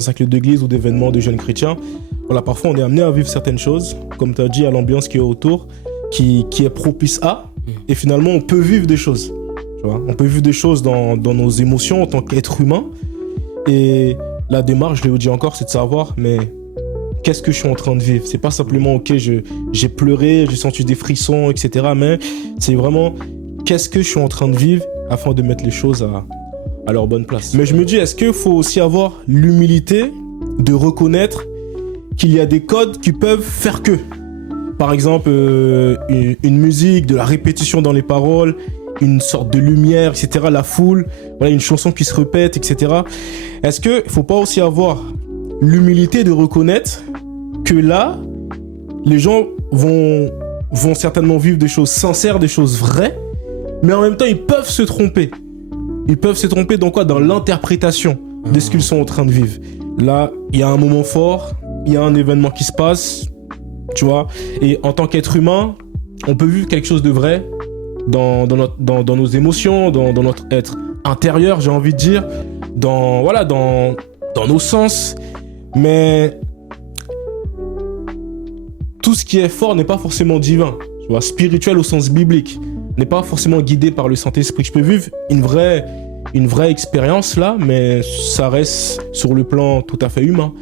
cercle d'église ou d'événements de jeunes chrétiens, voilà, parfois on est amené à vivre certaines choses, comme tu as dit, à l'ambiance qui est autour, qui est propice à, et finalement on peut vivre des choses. Tu vois, on peut vivre des choses dans nos émotions en tant qu'être humain, et la démarche, je le dis encore, c'est de savoir, mais qu'est-ce que je suis en train de vivre? C'est pas simplement, ok, j'ai pleuré, j'ai senti des frissons, etc., mais c'est vraiment, qu'est-ce que je suis en train de vivre afin de mettre les choses à leur bonne place. Mais je me dis, est-ce qu'il faut aussi avoir l'humilité de reconnaître qu'il y a des codes qui peuvent faire que, par exemple, une musique, de la répétition dans les paroles, une sorte de lumière, etc., la foule, voilà, une chanson qui se répète, etc. Est-ce qu'il faut pas aussi avoir l'humilité de reconnaître que là, les gens vont certainement vivre des choses sincères, des choses vraies, mais en même temps, ils peuvent se tromper. Ils peuvent se tromper dans quoi? Dans l'interprétation de ce qu'ils sont en train de vivre. Là, il y a un moment fort, il y a un événement qui se passe, tu vois, et en tant qu'être humain, on peut vivre quelque chose de vrai dans nos émotions, dans notre être intérieur, j'ai envie de dire, dans nos sens, mais tout ce qui est fort n'est pas forcément divin, tu vois, spirituel au sens biblique, n'est pas forcément guidé par le Saint-Esprit. Je peux vivre une vraie expérience là, mais ça reste sur le plan tout à fait humain.